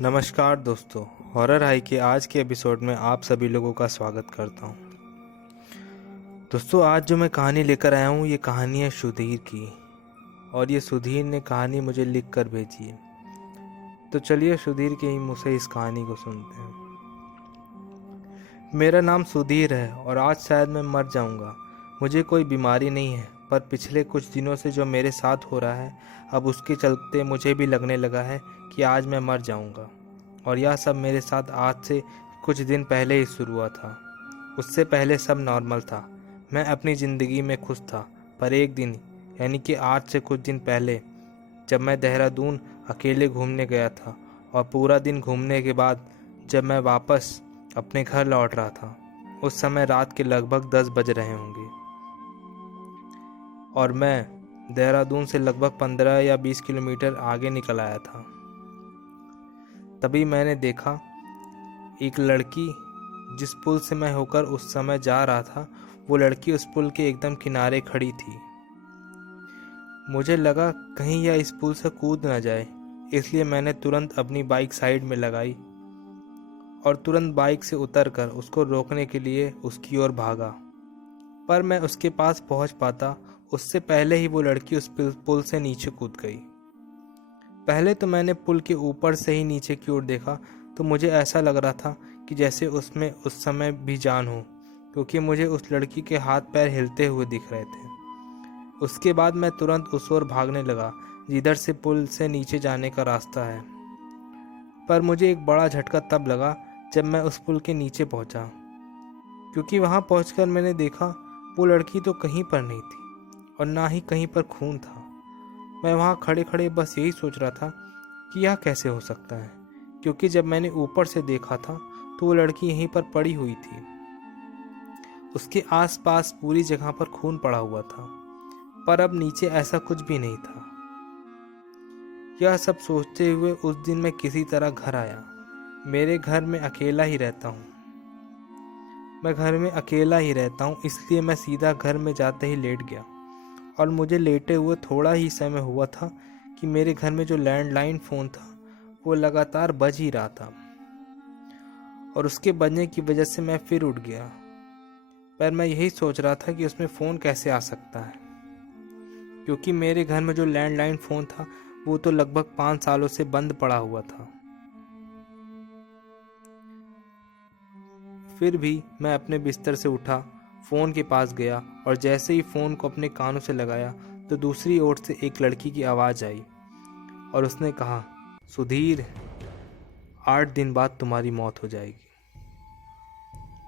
नमस्कार दोस्तों, horror high के आज के एपिसोड में आप सभी लोगों का स्वागत करता हूं। दोस्तों, आज जो मैं कहानी लेकर आया हूं, ये कहानी है सुधीर की। और ये सुधीर ने कहानी मुझे लिख कर भेजी है। तो चलिए सुधीर के ही मुँह से इस कहानी को सुनते हैं। मेरा नाम सुधीर है और आज शायद मैं मर जाऊंगा। मुझे कोई बीमारी नहीं है, पर पिछले कुछ दिनों से जो मेरे साथ हो रहा है, अब उसके चलते मुझे भी लगने लगा है कि आज मैं मर जाऊंगा। और यह सब मेरे साथ आज से कुछ दिन पहले ही शुरू हुआ था। उससे पहले सब नॉर्मल था। मैं अपनी ज़िंदगी में खुश था। पर एक दिन, यानी कि आज से कुछ दिन पहले, जब मैं देहरादून अकेले घूमने गया था और पूरा दिन घूमने के बाद जब मैं वापस अपने घर लौट रहा था, उस समय रात के लगभग 10 बज रहे होंगे और मैं देहरादून से लगभग 15 या 20 किलोमीटर आगे निकल आया था। तभी मैंने देखा एक लड़की, जिस पुल से मैं होकर उस समय जा रहा था, वो लड़की उस पुल के एकदम किनारे खड़ी थी। मुझे लगा कहीं यह इस पुल से कूद न जाए, इसलिए मैंने तुरंत अपनी बाइक साइड में लगाई और तुरंत बाइक से उतरकर उसको रोकने के लिए उसकी ओर भागा। पर मैं उसके पास पहुंच पाता उससे पहले ही वो लड़की उस पुल से नीचे कूद गई। पहले तो मैंने पुल के ऊपर से ही नीचे की ओर देखा तो मुझे ऐसा लग रहा था कि जैसे उसमें उस समय भी जान हो, क्योंकि मुझे उस लड़की के हाथ पैर हिलते हुए दिख रहे थे। उसके बाद मैं तुरंत उस ओर भागने लगा जिधर से पुल से नीचे जाने का रास्ता है। पर मुझे एक बड़ा झटका तब लगा जब मैं उस पुल के नीचे पहुंचा, क्योंकि वहां पहुंचकर मैंने देखा वो लड़की तो कहीं पर नहीं थी और ना ही कहीं पर खून था। मैं वहां खड़े खड़े बस यही सोच रहा था कि यह कैसे हो सकता है, क्योंकि जब मैंने ऊपर से देखा था तो वो लड़की यहीं पर पड़ी हुई थी। उसके आसपास पूरी जगह पर खून पड़ा हुआ था, पर अब नीचे ऐसा कुछ भी नहीं था। यह सब सोचते हुए उस दिन मैं किसी तरह घर आया। मेरे घर में अकेला ही रहता हूँ। मैं घर में अकेला ही रहता हूँ, इसलिए मैं सीधा घर में जाते ही लेट गया। और मुझे लेटे हुए थोड़ा ही समय हुआ था कि मेरे घर में जो लैंडलाइन फ़ोन था वो लगातार बज ही रहा था, और उसके बजने की वजह से मैं फिर उठ गया। पर मैं यही सोच रहा था कि उसमें फ़ोन कैसे आ सकता है, क्योंकि मेरे घर में जो लैंडलाइन फ़ोन था वो तो लगभग 5 सालों से बंद पड़ा हुआ था। फिर भी मैं अपने बिस्तर से उठा, फ़ोन के पास गया और जैसे ही फ़ोन को अपने कानों से लगाया तो दूसरी ओर से एक लड़की की आवाज़ आई और उसने कहा, सुधीर, 8 दिन बाद तुम्हारी मौत हो जाएगी।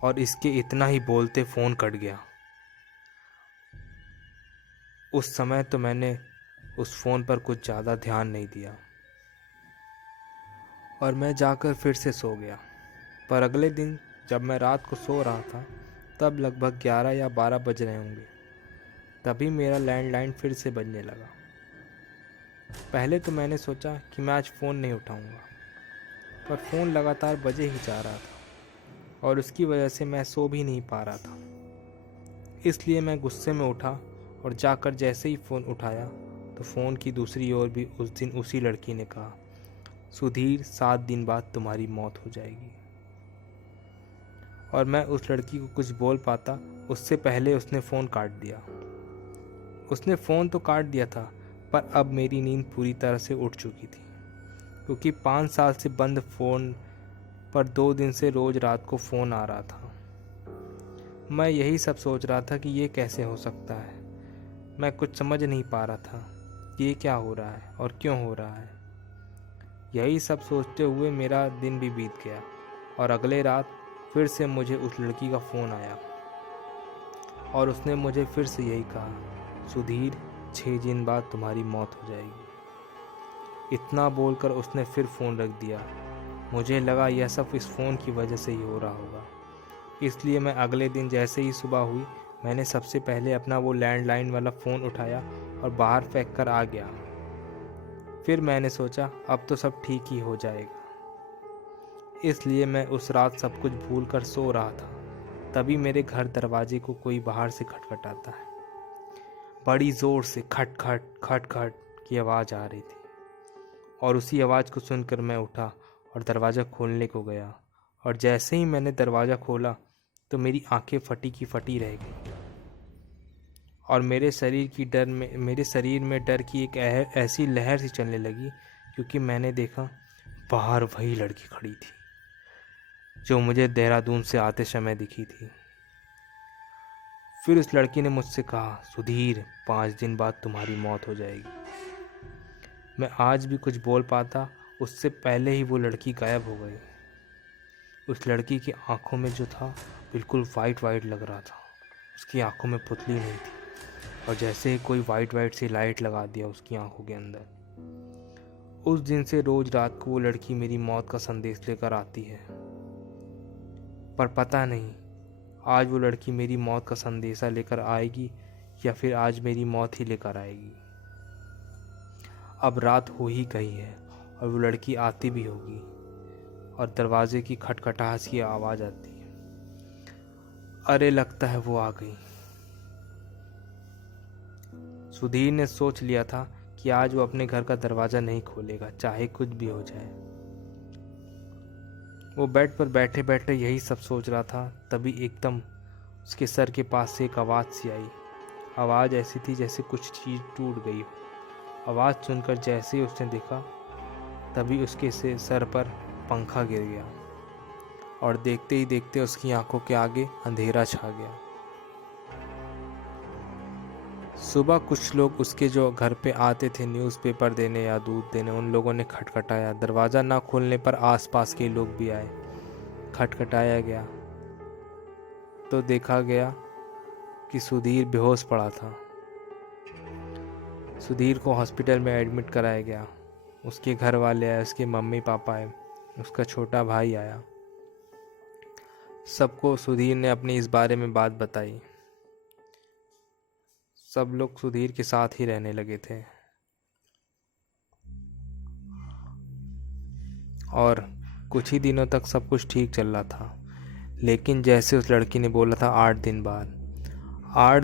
और इसके इतना ही बोलते फ़ोन कट गया। उस समय तो मैंने उस फ़ोन पर कुछ ज़्यादा ध्यान नहीं दिया और मैं जाकर फिर से सो गया। पर अगले दिन जब मैं रात को सो रहा था, तब लगभग 11 या 12 बज रहे होंगे, तभी मेरा लैंडलाइन फिर से बजने लगा। पहले तो मैंने सोचा कि मैं आज फ़ोन नहीं उठाऊंगा, पर फ़ोन लगातार बजे ही जा रहा था और उसकी वजह से मैं सो भी नहीं पा रहा था। इसलिए मैं गुस्से में उठा और जाकर जैसे ही फ़ोन उठाया तो फ़ोन की दूसरी ओर भी उस दिन उसी लड़की ने कहा, सुधीर, 7 दिन बाद तुम्हारी मौत हो जाएगी। और मैं उस लड़की को कुछ बोल पाता उससे पहले उसने फ़ोन काट दिया। उसने फ़ोन तो काट दिया था, पर अब मेरी नींद पूरी तरह से उठ चुकी थी, क्योंकि 5 साल से बंद फ़ोन पर 2 दिन से रोज़ रात को फ़ोन आ रहा था। मैं यही सब सोच रहा था कि ये कैसे हो सकता है। मैं कुछ समझ नहीं पा रहा था कि ये क्या हो रहा है और क्यों हो रहा है। यही सब सोचते हुए मेरा दिन भी बीत गया और अगले रात फिर से मुझे उस लड़की का फ़ोन आया और उसने मुझे फिर से यही कहा, सुधीर, 6 दिन बाद तुम्हारी मौत हो जाएगी। इतना बोलकर उसने फिर फ़ोन रख दिया। मुझे लगा यह सब इस फ़ोन की वजह से ही हो रहा होगा, इसलिए मैं अगले दिन जैसे ही सुबह हुई, मैंने सबसे पहले अपना वो लैंडलाइन वाला फ़ोन उठाया और बाहर फेंक कर आ गया। फिर मैंने सोचा अब तो सब ठीक ही हो जाएगा, इसलिए मैं उस रात सब कुछ भूल कर सो रहा था। तभी मेरे घर दरवाजे को कोई बाहर से खटखटाता है। बड़ी ज़ोर से खट खट खट खट की आवाज़ आ रही थी और उसी आवाज़ को सुनकर मैं उठा और दरवाज़ा खोलने को गया, और जैसे ही मैंने दरवाज़ा खोला तो मेरी आंखें फटी की फटी रह गई, और मेरे शरीर में डर की एक ऐसी लहर सी चलने लगी, क्योंकि मैंने देखा बाहर वही लड़की खड़ी थी जो मुझे देहरादून से आते समय दिखी थी। फिर उस लड़की ने मुझसे कहा, सुधीर 5 दिन बाद तुम्हारी मौत हो जाएगी। मैं आज भी कुछ बोल पाता उससे पहले ही वो लड़की गायब हो गई। उस लड़की की आंखों में जो था बिल्कुल वाइट लग रहा था। उसकी आंखों में पुतली नहीं थी, और जैसे ही कोई वाइट सी लाइट लगा दिया उसकी आंखों के अंदर। उस दिन से रोज रात को वो लड़की मेरी मौत का संदेश लेकर आती है, पर पता नहीं आज वो लड़की मेरी मौत का संदेशा लेकर आएगी या फिर आज मेरी मौत ही लेकर आएगी। अब रात हो ही गई है और वो लड़की आती भी होगी, और दरवाजे की खटखटाहट की आवाज़ आती है। अरे लगता है वो आ गई। सुधीर ने सोच लिया था कि आज वो अपने घर का दरवाज़ा नहीं खोलेगा, चाहे कुछ भी हो जाए। वो बेड पर बैठे बैठे यही सब सोच रहा था, तभी एकदम उसके सर के पास से एक आवाज़ सी आई। आवाज़ ऐसी थी जैसे कुछ चीज़ टूट गई हो। आवाज़ सुनकर जैसे ही उसने देखा, तभी उसके सर पर पंखा गिर गया, और देखते ही देखते उसकी आंखों के आगे अंधेरा छा गया। सुबह कुछ लोग उसके जो घर पे आते थे न्यूज़पेपर देने या दूध देने, उन लोगों ने खटखटाया। दरवाज़ा ना खोलने पर आसपास के लोग भी आए। खटखटाया गया तो देखा गया कि सुधीर बेहोश पड़ा था। सुधीर को हॉस्पिटल में एडमिट कराया गया। उसके घर वाले आए, उसके मम्मी पापा आए, उसका छोटा भाई आया। सबको सुधीर ने अपनी इस बारे में बात बताई। सब लोग सुधीर के साथ ही रहने लगे थे, और कुछ ही दिनों तक सब कुछ ठीक चल रहा था। लेकिन जैसे उस लड़की ने बोला था 8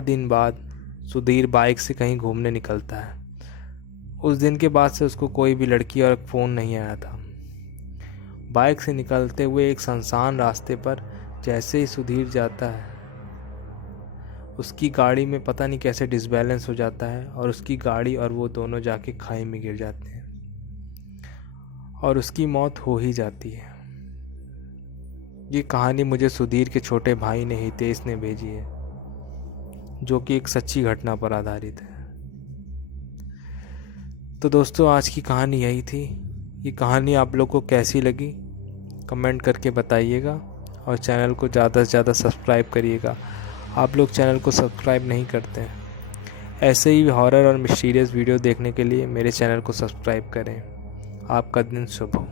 दिन बाद सुधीर बाइक से कहीं घूमने निकलता है। उस दिन के बाद से उसको कोई भी लड़की और फ़ोन नहीं आया था। बाइक से निकलते हुए एक सुनसान रास्ते पर जैसे ही सुधीर जाता है, उसकी गाड़ी में पता नहीं कैसे डिसबैलेंस हो जाता है, और उसकी गाड़ी और वो दोनों जाके खाई में गिर जाते हैं, और उसकी मौत हो ही जाती है। ये कहानी मुझे सुधीर के छोटे भाई ने हितेश ने भेजी है, जो कि एक सच्ची घटना पर आधारित है। तो दोस्तों, आज की कहानी यही थी। ये कहानी आप लोग को कैसी लगी कमेंट करके बताइएगा, और चैनल को ज़्यादा से ज़्यादा सब्सक्राइब करिएगा। आप लोग चैनल को सब्सक्राइब नहीं करते हैं। ऐसे ही हॉरर और मिस्टीरियस वीडियो देखने के लिए मेरे चैनल को सब्सक्राइब करें। आपका दिन शुभ हो।